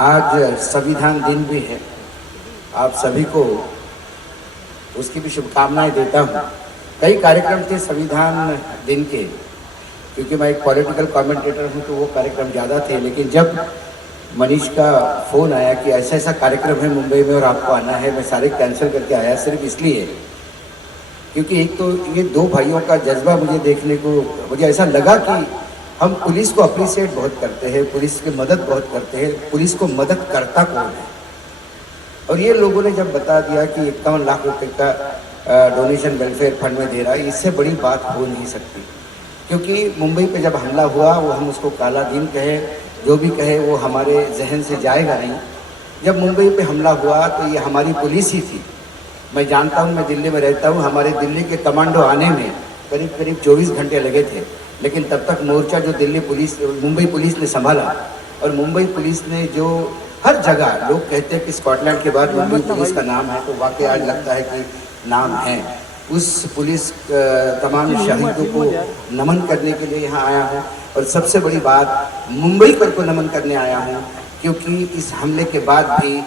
आज संविधान दिन भी है। आप सभी को उसकी भी शुभकामनाएं देता हूँ। कई कार्यक्रम थे संविधान दिन के, क्योंकि मैं एक पॉलिटिकल कमेंटेटर हूँ तो वो कार्यक्रम ज़्यादा थे, लेकिन जब मनीष का फ़ोन आया कि ऐसा ऐसा कार्यक्रम है मुंबई में और आपको आना है, मैं सारे कैंसिल करके आया सिर्फ इसलिए क्योंकि एक तो ये दो भाइयों का जज्बा मुझे देखने को, मुझे ऐसा लगा कि हम पुलिस को अप्रिशिएट बहुत करते हैं, पुलिस की मदद बहुत करते हैं, पुलिस को मदद करता कौन है। और ये लोगों ने जब बता दिया कि 51 लाख रुपए का डोनेशन वेलफेयर फंड में दे रहा है, इससे बड़ी बात हो नहीं सकती। क्योंकि मुंबई पे जब हमला हुआ, वो हम उसको काला दिन कहे, जो भी कहे, वो हमारे जहन से जाएगा नहीं। जब मुंबई पे हमला हुआ तो ये हमारी पुलिस ही थी। मैं जानता हूँ, मैं दिल्ली में रहता हूँ, हमारे दिल्ली के कमांडो आने में करीब करीब 24 घंटे लगे थे, लेकिन तब तक मोर्चा जो मुंबई पुलिस ने संभाला। और मुंबई पुलिस ने जो हर जगह, लोग कहते हैं कि स्कॉटलैंड के बाद मुंबई पुलिस का नाम है, तो वाकई आज लगता है कि नाम है। उस पुलिस तमाम शहीदों को नमन करने के लिए यहाँ आया हूँ। और सबसे बड़ी बात, मुंबई पर को नमन करने आया हूँ, क्योंकि इस हमले के बाद भी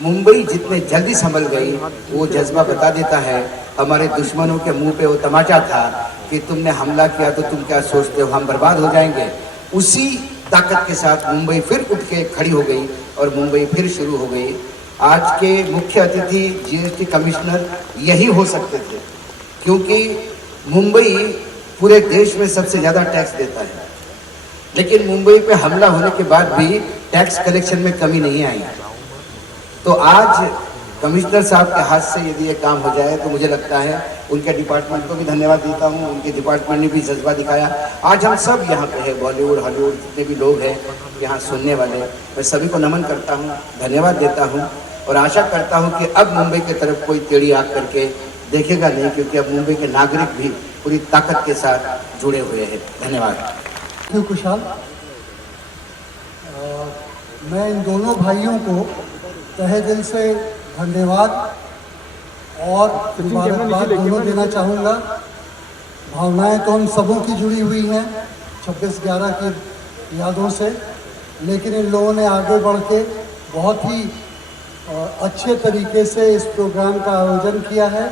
मुंबई जितने जल्दी संभल गई, वो जज्बा बता देता है। हमारे दुश्मनों के मुंह पे वो तमाचा था कि तुमने हमला किया तो तुम क्या सोचते हो, हम बर्बाद हो जाएंगे। उसी ताकत के साथ मुंबई फिर उठ के खड़ी हो गई और मुंबई फिर शुरू हो गई। आज के मुख्य अतिथि जीएसटी कमिश्नर यही हो सकते थे, क्योंकि मुंबई पूरे देश में सबसे ज़्यादा टैक्स देता है, लेकिन मुंबई पे हमला होने के बाद भी टैक्स कलेक्शन में कमी नहीं आई। तो आज कमिश्नर साहब के हाथ से यदि ये काम हो जाए तो मुझे लगता है, उनके डिपार्टमेंट को भी धन्यवाद देता हूँ, उनके डिपार्टमेंट ने भी जज्बा दिखाया। आज हम सब यहाँ पे हैं, बॉलीवुड हॉलीवुड जितने भी लोग हैं यहाँ सुनने वाले, मैं सभी को नमन करता हूँ, धन्यवाद देता हूँ और आशा करता हूँ कि अब मुंबई की तरफ कोई टेढ़ी आँख करके देखेगा नहीं, क्योंकि अब मुंबई के नागरिक भी पूरी ताकत के साथ जुड़े हुए हैं। धन्यवाद। कुशाल, मैं इन दोनों भाइयों को तहे दिल से धन्यवाद और मुबारकबाद दोनों देना चाहूँगा। भावनाएं तो हम सबों की जुड़ी हुई हैं 26/11 की यादों से, लेकिन इन लोगों ने आगे बढ़ के बहुत ही अच्छे तरीके से इस प्रोग्राम का आयोजन किया है।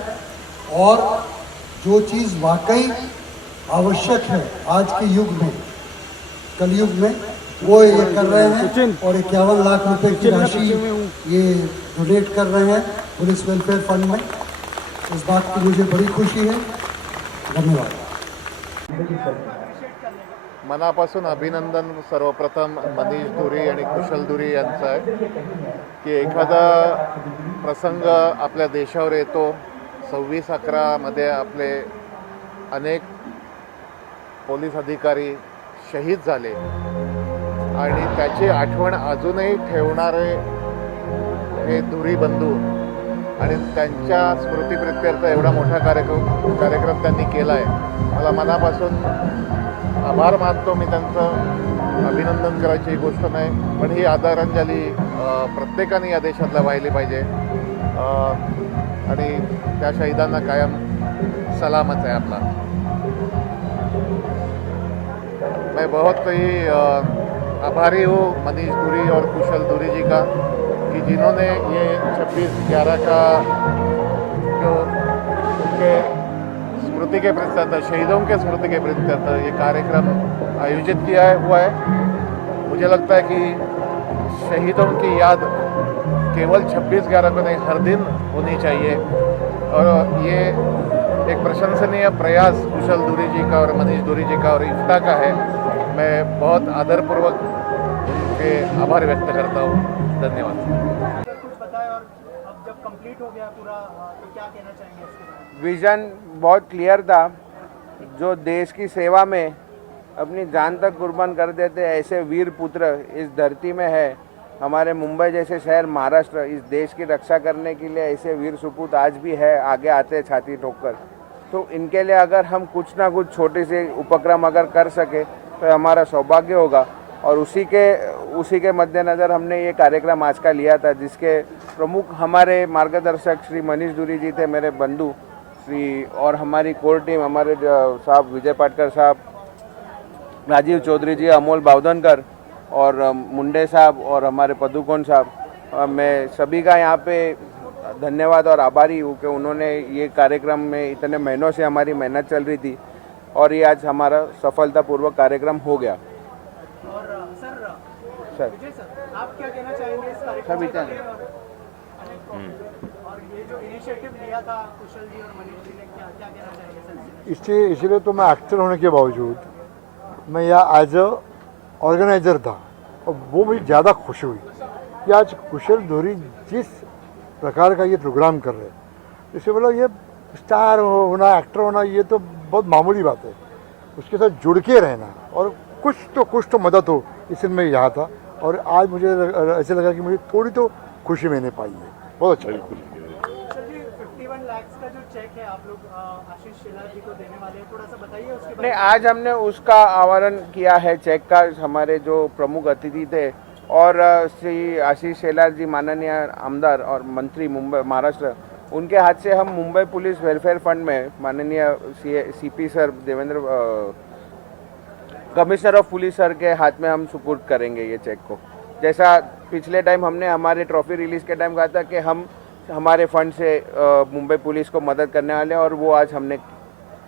और जो चीज़ वाकई आवश्यक है आज के युग में, कलयुग में, वो ये कर रहे हैं और 51 लाख रुपए की राशि ये डोनेट कर रहे हैं पुलिस वेलफेयर फंड में। इस बात की मुझे बड़ी खुशी है। धन्यवाद। मनापासून अभिनंदन सर्वप्रथम मनीष धुरी आणि कुशल धुरी यांचं आहे की एखादा प्रसंग आपल्या देशावर येतो। 26/11 आपले अनेक पोलीस अधिकारी शहीद झाले आणि त्याची आठवण अजूनही ठेवणारे हे धुरी बंधू आणि त्यांच्या स्मृतिप्रित्यर्थ एवढा मोठा कार्यक्रम त्यांनी केला आहे। मला मनापासून आभार मानतो मी त्यांचं। अभिनंदन करायची ही गोष्ट नाही, पण ही आदरांजली प्रत्येकाने या देशातला वाहिली पाहिजे आणि त्या शहीदांना कायम सलामच आहे आपला। मैं बहुत ही आभारी हूँ मनीष धुरी और कुशल धुरी जी का कि जिन्होंने ये 26/11 का जो उनके स्मृति के प्रत्यर्थ, शहीदों के स्मृति के प्रत्यर्थ ये कार्यक्रम आयोजित किया हुआ है। मुझे लगता है कि शहीदों की याद केवल 26/11 को नहीं, हर दिन होनी चाहिए। और ये एक प्रशंसनीय प्रयास कुशल धुरी जी का और मनीष धुरी जी का और इफ्ता का है। मैं बहुत आदरपूर्वक उनके आभार व्यक्त करता हूँ। धन्यवाद। कुछ बताएं, और अब जब कंप्लीट हो गया पूरा तो क्या कहना चाहेंगे इसके बारे में? विज़न बहुत क्लियर था। जो देश की सेवा में अपनी जान तक कुर्बान कर देते ऐसे वीर पुत्र इस धरती में है। हमारे मुंबई जैसे शहर, महाराष्ट्र, इस देश की रक्षा करने के लिए ऐसे वीर सुपूत आज भी है, आगे आते छाती ठोककर। तो इनके लिए अगर हम कुछ ना कुछ छोटे से उपक्रम अगर कर सके तो हमारा सौभाग्य होगा। और उसी के मद्देनज़र हमने ये कार्यक्रम आज का लिया था, जिसके प्रमुख हमारे मार्गदर्शक श्री मनीष धुरी जी थे, मेरे बंधु श्री, और हमारी कोर टीम, हमारे साहब विजय पाटकर साहब, राजीव चौधरी जी, अमोल बावधनकर और मुंडे साहब और हमारे पदुकोण साहब। मैं सभी का यहाँ पे धन्यवाद और आभारी हूँ कि उन्होंने ये कार्यक्रम में इतने महीनों से हमारी मेहनत चल रही थी और ये आज हमारा सफलतापूर्वक कार्यक्रम हो गया। और सर विजय सर, आप क्या कहना चाहेंगे इस कार्यक्रम के बारे में? और ये जो इनिशिएटिव लिया था कुशल जी और मनीष जी ने, क्या क्या कहना चाहेंगे सर? इसलिए तो मैं एक्टर होने के बावजूद मैं यहाँ एज अ ऑर्गेनाइज़र था और वो मुझे ज़्यादा खुशी हुई कि आज कुशल धुरी जिस प्रकार का ये प्रोग्राम कर रहे हैं, इससे बोला ये स्टार होना, एक्टर होना, ये तो बहुत मामूली बात है। उसके साथ जुड़ के रहना और कुछ तो मदद हो, इसलिए मैं यहाँ था। और आज मुझे ऐसे लगा कि मुझे थोड़ी तो खुशी मैंने पाई है। बहुत अच्छा। कुशल जी, 51 लाख का जो चेक है आप लोग आशीष शेलार जी को देने वाले हैं, थोड़ा सा बताइए उसके बारे नहीं, में। आज हमने उसका आवरण किया है चेक का। हमारे जो प्रमुख अतिथि थे और श्री आशीष शेलार जी, माननीय आमदार और मंत्री मुंबई महाराष्ट्र, उनके हाथ से हम मुंबई पुलिस वेलफेयर फंड में माननीय CP sir, Devendra commissioner of police sir के हाथ में हम सुपुर्द करेंगे ये चेक को। जैसा पिछले टाइम हमने हमारे ट्रॉफी रिलीज के टाइम कहा था कि हम हमारे फंड से मुंबई पुलिस को मदद करने वाले हैं, और वो आज हमने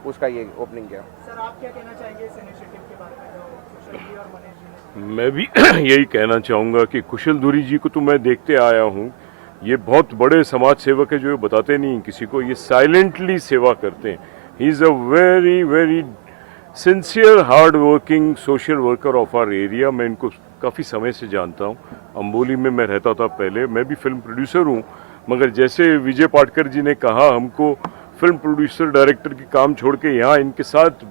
उसका ये ओपनिंग किया। सर, आप क्या कहना चाहेंगे इस इनिशिएटिव के बारे में जो कुशल जी और मनीष जी ने? मैं भी यही कहना चाहूँगा कि कुशल धुरी जी को तो मैं देखते आया हूँ। ये बहुत बड़े समाज सेवक है, जो बताते नहीं किसी को, ये साइलेंटली सेवा करते हैं। He is a very very sincere hardworking social worker of our area. मैं इनको काफ़ी समय से जानता हूँ। अम्बोली में मैं रहता था पहले। मैं भी फिल्म प्रोड्यूसर हूँ, मगर जैसे विजय पाटकर जी ने कहा, हमको फिल्म प्रोड्यूसर डायरेक्टर की काम छोड़ के यहाँ इनके साथ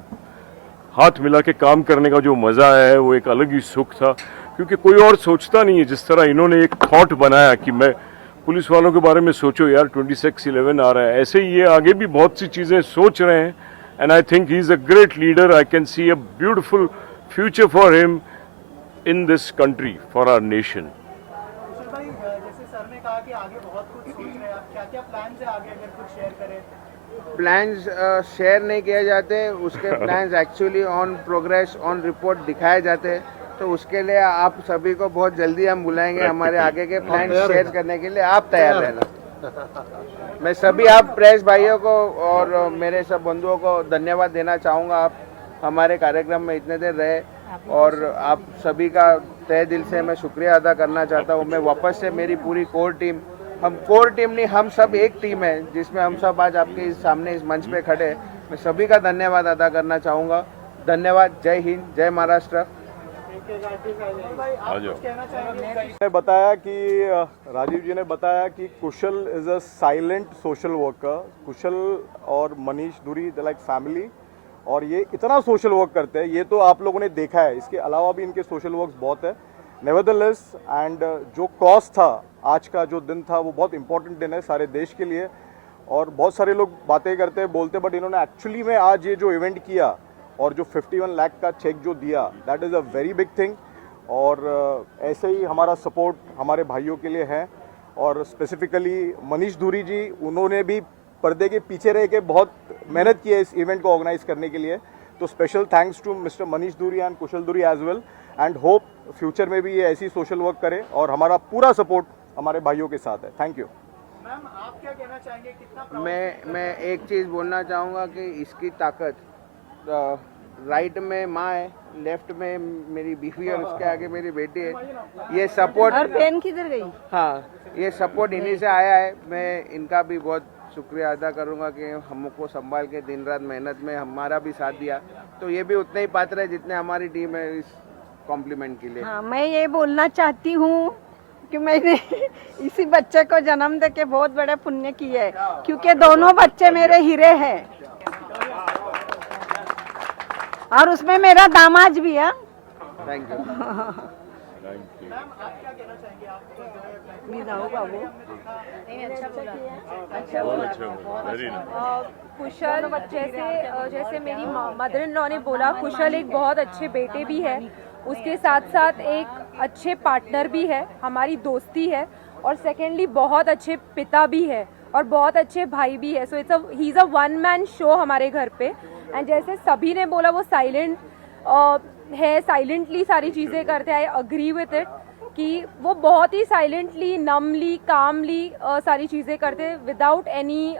हाथ मिला के काम करने का जो मज़ा है वो एक अलग ही सुख था। क्योंकि कोई और सोचता नहीं है जिस तरह इन्होंने एक थॉट बनाया कि मैं पुलिस वालों के बारे में सोचो यार, 26/11 आ रहा है। ऐसे ही ये आगे भी बहुत सी चीज़ें सोच रहे हैं। And I think he is a great leader. I can see a beautiful future for him in this country, for our nation. Kushal भाई, जैसे सर ने कहा कि आगे बहुत कुछ सोच रहे हैं आप, क्या क्या प्लान्स है आगे, अगर कुछ शेयर करें? प्लान्स शेयर नहीं किए जाते, उसके plans actually on progress, on report दिखाए जाते हैं। तो उसके लिए आप सभी को बहुत जल्दी हम बुलाएंगे हमारे आगे के प्लान शेयर करने के लिए। आप तैयार रहना। मैं सभी आप प्रेस भाइयों को और मेरे सब बंधुओं को धन्यवाद देना चाहूँगा। आप हमारे कार्यक्रम में इतने देर रहे और आप सभी का तहे दिल से मैं शुक्रिया अदा करना चाहता हूँ। मैं वापस से मेरी पूरी कोर टीम, हम कोर टीम नहीं, हम सब एक टीम है जिसमें हम सब आज आपके सामने इस मंच पे खड़े, मैं सभी का धन्यवाद अदा करना चाहूँगा। धन्यवाद। जय हिंद, जय महाराष्ट्र। भाई, आप कुछ कहना चाहेंगे? ने बताया कि राजीव जी ने बताया कि Kushal is a silent social worker. Kushal और मनीष धुरी द लाइक फैमिली, और ये इतना सोशल वर्क करते हैं, ये तो आप लोगों ने देखा है। इसके अलावा भी इनके सोशल वर्क्स बहुत है। नेवरदलेस, एंड जो कॉज था, आज का जो दिन था, वो बहुत इंपॉर्टेंट दिन है सारे देश के लिए। और बहुत सारे लोग बातें करते हैं, बोलते, बट इन्होंने एक्चुअली में आज ये जो इवेंट किया और जो 51 लाख का चेक जो दिया, that is a very big thing. और ऐसे ही हमारा सपोर्ट हमारे भाइयों के लिए है। और स्पेसिफिकली मनीष धुरी जी, उन्होंने भी पर्दे के पीछे रह के बहुत मेहनत की है इस इवेंट को ऑर्गेनाइज करने के लिए। तो special thanks to mister Manish Dhuri and Kushal Dhuri as well, and hope future में भी ये ऐसी सोशल वर्क करे और हमारा पूरा सपोर्ट हमारे भाइयों के साथ है। Thank you. मैम आप क्या कहना चाहेंगे, कितना मैं एक चीज़ बोलना चाहूँगा कि इसकी ताकत राइट में माँ है, लेफ्ट में मेरी बीवी और उसके आगे मेरी बेटी है। ये सपोर्ट और पेन किधर गई? हाँ, ये सपोर्ट इन्हीं से आया है। मैं इनका भी बहुत शुक्रिया अदा करूँगा कि हमको संभाल के दिन रात मेहनत में हमारा भी साथ दिया। तो ये भी उतने ही पात्र है जितने हमारी टीम है इस कॉम्प्लीमेंट के लिए। हाँ, मैं ये बोलना चाहती हूँ कि मैंने इसी बच्चे को जन्म दे के बहुत बड़े पुण्य किए है, क्योंकि दोनों बच्चे मेरे हीरे हैं और उसमें मेरा दामाद भी है। Thank you. मैम आप क्या कहना चाहेंगे, आप विदाओ बाबू वेरी कुशल जैसे मेरी मदर इन लॉ ने बोला, कुशल एक बहुत अच्छे बेटे भी है, उसके साथ साथ एक अच्छे पार्टनर भी है, हमारी दोस्ती है, और सेकेंडली बहुत अच्छे पिता भी है और बहुत अच्छे भाई भी है। So he is a one man show हमारे घर पे। एंड जैसे सभी ने बोला वो साइलेंट है, साइलेंटली सारी चीज़ें करते हैं। आई अग्री विथ इट कि वो बहुत ही साइलेंटली, नमली, कामली सारी चीज़ें करते हैं without any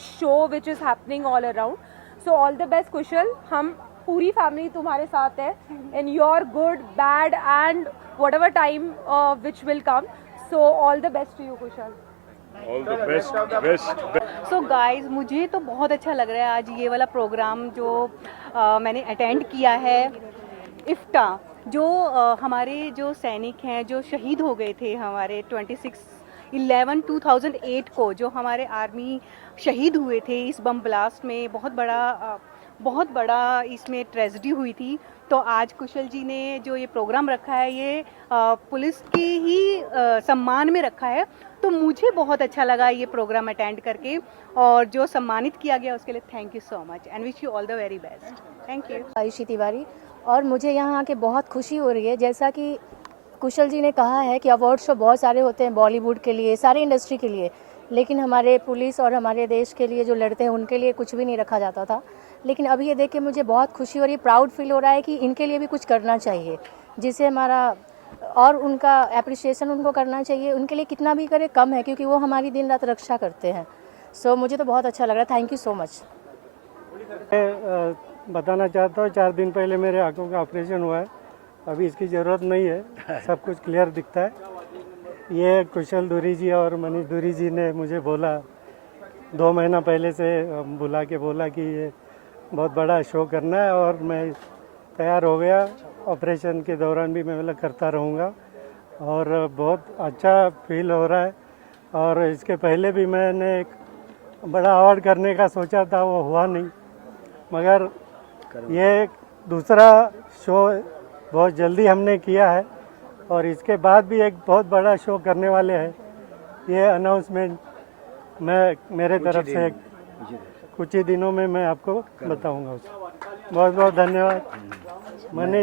show which is happening all around. So all the best Kushal, हम पूरी फैमिली तुम्हारे साथ है in your good, bad and whatever time which will come. So all the best to you Kushal. All the best. So guys, मुझे तो बहुत अच्छा लग रहा है आज ये वाला प्रोग्राम जो मैंने अटेंड किया है। इफ्टा जो हमारे जो सैनिक हैं जो शहीद हो गए थे हमारे 26/11/2008 को, जो हमारे आर्मी शहीद हुए थे इस बम ब्लास्ट में, बहुत बड़ा इसमें ट्रेजेडी हुई थी। तो आज कुशल जी ने जो ये प्रोग्राम रखा है ये पुलिस की ही सम्मान में रखा है। तो मुझे बहुत अच्छा लगा ये प्रोग्राम अटेंड करके, और जो सम्मानित किया गया उसके लिए thank you so much and wish you all the very best. Thank you. Ayushi Tiwari, और मुझे यहाँ आके बहुत खुशी हो रही है। जैसा कि कुशल जी ने कहा है कि अवार्ड शो बहुत सारे होते हैं बॉलीवुड के लिए, सारे इंडस्ट्री के लिए, लेकिन हमारे पुलिस और हमारे देश के लिए जो लड़ते हैं उनके लिए कुछ भी नहीं रखा जाता था। लेकिन अभी ये देख के मुझे बहुत खुशी हो रही है, प्राउड फील हो रहा है कि इनके लिए भी कुछ करना चाहिए, जिससे हमारा और उनका एप्रिसिएशन उनको करना चाहिए। उनके लिए कितना भी करे कम है, क्योंकि वो हमारी दिन रात रक्षा करते हैं। सो मुझे तो बहुत अच्छा लग रहा है। Thank you so much. बताना चाहता हूँ, 4 दिन पहले मेरे आंखों का ऑपरेशन हुआ है। अभी इसकी ज़रूरत नहीं है, सब कुछ क्लियर दिखता है। ये कुशल दुरी जी और मनीष दुरी जी ने मुझे बोला 2 महीना पहले से, बुला के बोला कि ये बहुत बड़ा शो करना है, और मैं तैयार हो गया। ऑपरेशन के दौरान भी मैं करता रहूँगा, और बहुत अच्छा फील हो रहा है। और इसके पहले भी मैंने एक बड़ा अवार्ड करने का सोचा था, वो हुआ नहीं, मगर ये दूसरा शो बहुत जल्दी हमने किया है, और इसके बाद भी एक बहुत बड़ा शो करने वाले हैं। ये अनाउंसमेंट मैं मेरे तरफ से कुछ ही दिनों में मैं आपको बताऊंगा। बहुत बहुत धन्यवाद। मैंने